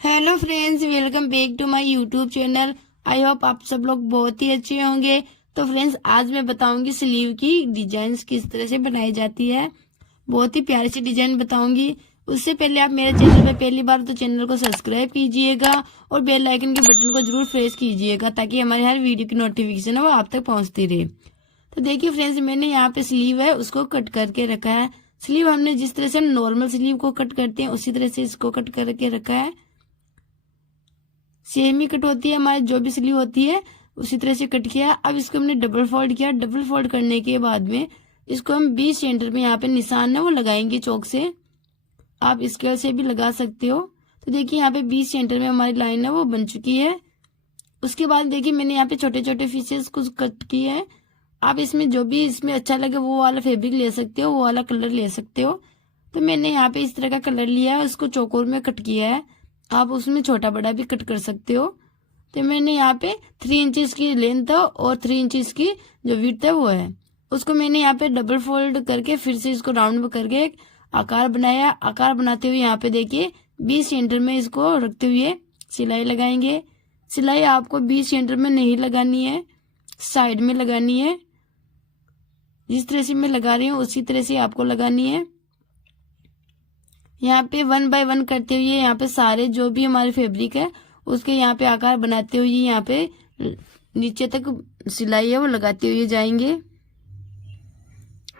Hello friends, welcome back to my YouTube channel. I hope आप सब लोग बहुत ही अच्छे होंगे। तो फ्रेंड्स, आज मैं बताऊंगी स्लीव की डिजाइन किस तरह से बनाई जाती है। बहुत ही प्यारी सी डिजाइन बताऊंगी। उससे पहले आप मेरे चैनल पे पहली बार तो चैनल को सब्सक्राइब कीजिएगा और बेल आइकन के बटन को जरूर प्रेस कीजिएगा ताकि हमारे हर वीडियो की नोटिफिकेशन है वो आप तक पहुंचती रहे। तो देखिए फ्रेंड्स, मैंने यहाँ पे स्लीव है उसको कट करके रखा है। स्लीव हमने जिस तरह से हम नॉर्मल स्लीव को कट करते हैं उसी तरह से इसको कट करके रखा है। सेम ही कट होती है हमारी जो भी स्लीव होती है, उसी तरह से कट किया। अब इसको हमने डबल फोल्ड किया। डबल फोल्ड करने के बाद में इसको हम 20 सेंटर में यहाँ पे निशान है वो लगाएंगे चौक से। आप स्केल से भी लगा सकते हो। तो देखिए यहाँ पे 20 सेंटर में हमारी लाइन है वो बन चुकी है। उसके बाद देखिए मैंने यहाँ पे छोटे छोटे पीसेस कुछ कट किए हैं। आप इसमें जो भी इसमें अच्छा लगे वो वाला फैब्रिक ले सकते हो, वो वाला कलर ले सकते हो। तो मैंने यहाँ पे इस तरह का कलर लिया है, उसको चौकोर में कट किया है। आप उसमें छोटा बड़ा भी कट कर सकते हो। तो मैंने यहाँ पे 3 इंचेस की लेंथ है और 3 इंचेस की जो विड्थ है वो है। उसको मैंने यहाँ पे डबल फोल्ड करके फिर से इसको राउंड करके एक आकार बनाया। आकार बनाते हुए यहाँ पे देखिए 20 सेंटर में इसको रखते हुए सिलाई लगाएंगे। सिलाई आपको 20 सेंटर में नहीं लगानी है, साइड में लगानी है। जिस तरह से मैं लगा रही हूँ उसी तरह से आपको लगानी है। यहाँ पे 1 बाय 1 करते हुए यहाँ पे सारे जो भी हमारे फैब्रिक है उसके यहाँ पे आकार बनाते हुए यहाँ पे नीचे तक सिलाई है वो लगाते हुए जाएंगे।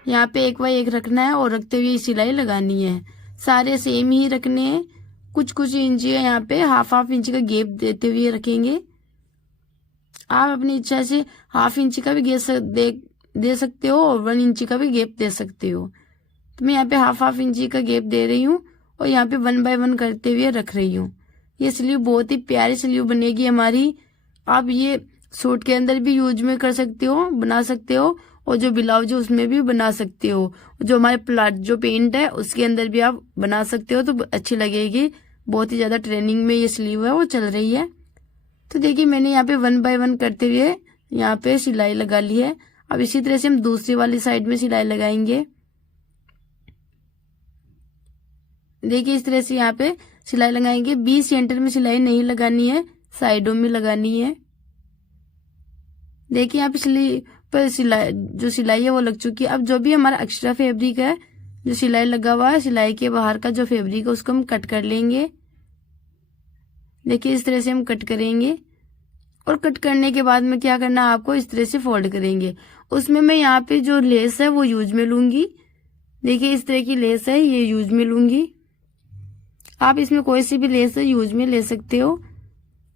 यहाँ पे 1 बाय 1 रखना है और रखते हुए सिलाई लगानी है। सारे सेम ही रखने हैं। कुछ कुछ इंच यहाँ पे हाफ इंच का गैप देते हुए रखेंगे। आप अपनी इच्छा से हाफ इंच का भी गैप दे सकते हो और 1 इंच का भी गैप दे सकते हो। तो मैं यहाँ पे हाफ इंची का गैप दे रही हूँ और यहाँ पे 1 बाय 1 करते हुए रख रही हूँ। ये स्लीव बहुत ही प्यारी स्लीव बनेगी हमारी। आप ये सूट के अंदर भी यूज में कर सकते हो, बना सकते हो, और जो ब्लाउज है उसमें भी बना सकते हो। जो हमारे प्लाट जो पेंट है उसके अंदर भी आप बना सकते हो तो अच्छी लगेगी। बहुत ही ज्यादा ट्रेंडिंग में ये स्लीव है वो चल रही है। तो देखिए मैंने यहाँ पे 1 बाय 1 करते हुए यहाँ पे सिलाई लगा ली है। अब इसी तरह से हम दूसरी वाली साइड में सिलाई लगाएंगे। देखिए इस तरह से यहाँ पे सिलाई लगाएंगे। 20 सेंटर में सिलाई नहीं लगानी है, साइडों में लगानी है। देखिए यहाँ पे सिलाई जो सिलाई है वो लग चुकी है। अब जो भी हमारा एक्स्ट्रा फैब्रिक है जो सिलाई लगा हुआ है, सिलाई के बाहर का जो फैब्रिक है उसको हम कट कर लेंगे। देखिए इस तरह से हम कट करेंगे और कट करने के बाद में क्या करना है आपको, इस तरह से फोल्ड करेंगे। उसमें मैं यहाँ पे जो लेस है वो यूज में लूंगी। देखिए इस तरह की लेस है, ये यूज में लूंगी। आप इसमें कोई सी भी लेस यूज में ले सकते हो।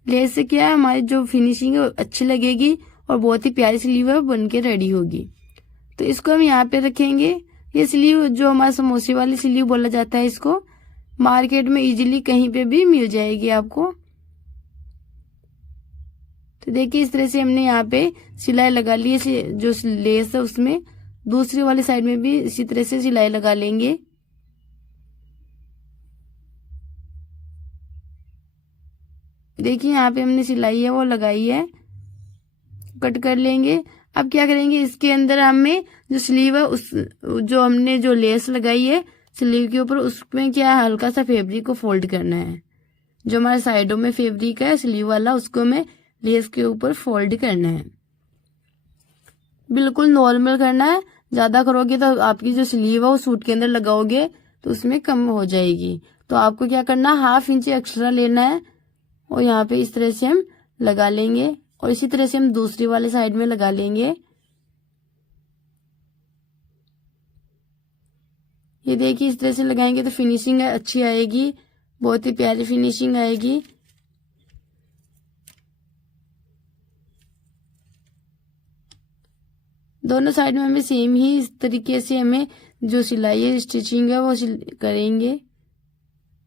लेस से क्या है हमारी जो फिनिशिंग है अच्छी लगेगी और बहुत ही प्यारी स्लीव है बन के रेडी होगी। तो इसको हम यहाँ पे रखेंगे। ये स्लीव जो हमारा समोसे वाली स्लीव बोला जाता है, इसको मार्केट में इजीली कहीं पे भी मिल जाएगी आपको। तो देखिए इस तरह से हमने यहाँ पे सिलाई लगा ली है। जो लेस है उसमें दूसरी वाली साइड में भी इसी तरह से सिलाई लगा लेंगे। देखिए यहाँ पे हमने सिलाई है वो लगाई है, कट कर लेंगे। अब क्या करेंगे, इसके अंदर हमें जो स्लीव है उस जो हमने जो लेस लगाई है स्लीव के ऊपर, उसमें क्या है हल्का सा फैब्रिक को फोल्ड करना है। जो हमारे साइडों में फैब्रिक है स्लीव वाला उसको हमें लेस के ऊपर फोल्ड करना है। बिल्कुल नॉर्मल करना है। ज्यादा करोगे तो आपकी जो स्लीव है वो सूट के अंदर लगाओगे तो उसमें कम हो जाएगी। तो आपको क्या करना, हाफ इंच एक्स्ट्रा लेना है और यहाँ पे इस तरह से हम लगा लेंगे और इसी तरह से हम दूसरी वाले साइड में लगा लेंगे। ये देखिए इस तरह से लगाएंगे तो फिनिशिंग अच्छी आएगी, बहुत ही प्यारी फिनिशिंग आएगी। दोनों साइड में हमें सेम ही इस तरीके से हमें जो सिलाई है स्टिचिंग है वो करेंगे।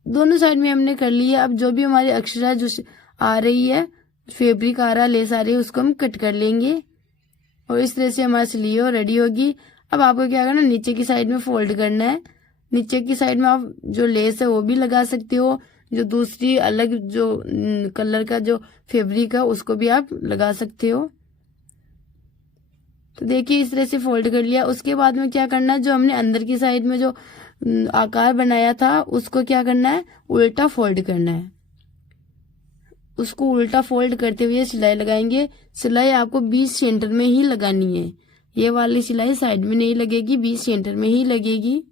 दोनों साइड में हमने कर लिया। अब जो भी हमारी एक्स्ट्रा जो आ रही है फैब्रिक आ रहा है, लेस आ रही है, उसको हम कट कर लेंगे और इस तरह से हमारी स्लीव रेडी होगी। अब आपको क्या करना, नीचे की साइड में फोल्ड करना है। नीचे की साइड में आप जो लेस है वो भी लगा सकते हो, जो दूसरी अलग जो कलर का जो फैब्रिक है उसको भी आप लगा सकते हो। तो देखिए इस तरह से फोल्ड कर लिया। उसके बाद में क्या करना है, जो हमने अंदर की साइड में जो आकार बनाया था उसको क्या करना है, उल्टा फोल्ड करना है। उसको उल्टा फोल्ड करते हुए सिलाई लगाएंगे। सिलाई आपको 20 सेंटर में ही लगानी है, ये वाली सिलाई साइड में नहीं लगेगी, 20 सेंटर में ही लगेगी।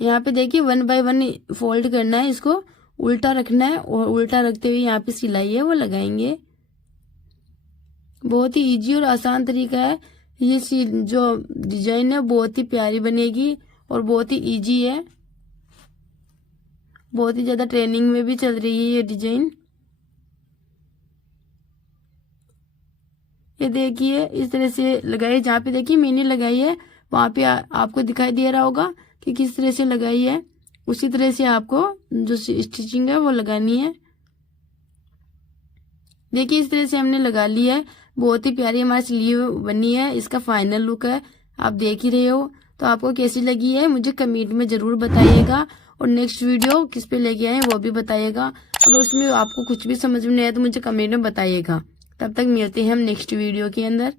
यहाँ पे देखिए 1 बाय 1 फोल्ड करना है, इसको उल्टा रखना है और उल्टा रखते हुए यहाँ पे सिलाई है वो लगाएंगे। बहुत ही इजी और आसान तरीका है। ये जो डिजाइन है बहुत ही प्यारी बनेगी और बहुत ही इजी है, बहुत ही ज्यादा ट्रेनिंग में भी चल रही है ये डिजाइन। ये देखिए इस तरह से लगाई, जहाँ पे देखिए मैंने लगाई है वहां पे आपको दिखाई दे रहा होगा कि किस तरह से लगाई है। उसी तरह से आपको जो स्टिचिंग है वो लगानी है। देखिए इस तरह से हमने लगा ली है, बहुत ही प्यारी हमारी स्लीव बनी है। इसका फाइनल लुक है, आप देख ही रहे हो। तो आपको कैसी लगी है मुझे कमेंट में जरूर बताइएगा, और नेक्स्ट वीडियो किस पे लेके आए वो भी बताइएगा। अगर उसमें आपको कुछ भी समझ में नहीं आया तो मुझे कमेंट में बताइएगा। तब तक मिलते हैं हम नेक्स्ट वीडियो के अंदर।